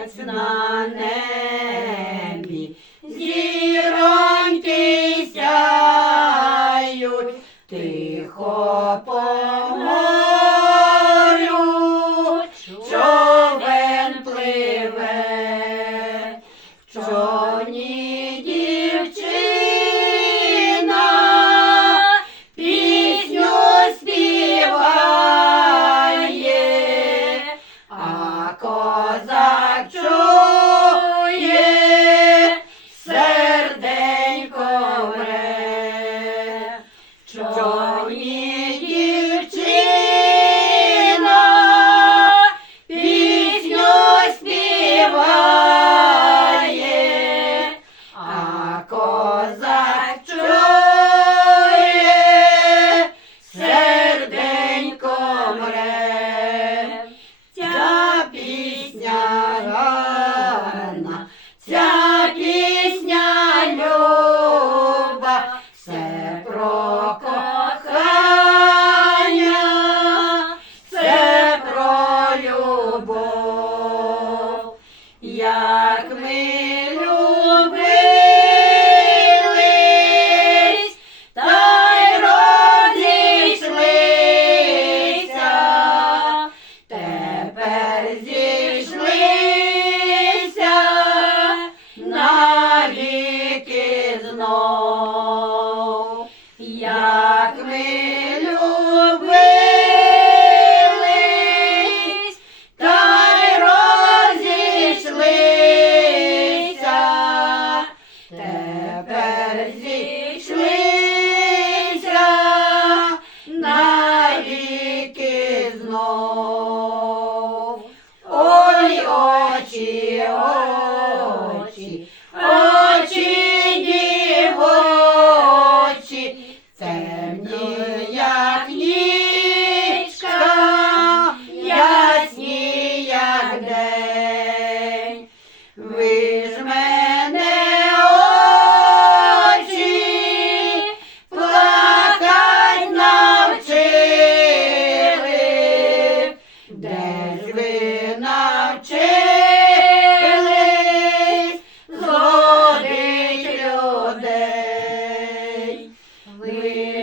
місяць на небі, зіроньки сяють, тихо по морю, човен пливе, в знов, як ми любились, та й розійшлися, тепер зійшлися очі, очі, очі. 我们。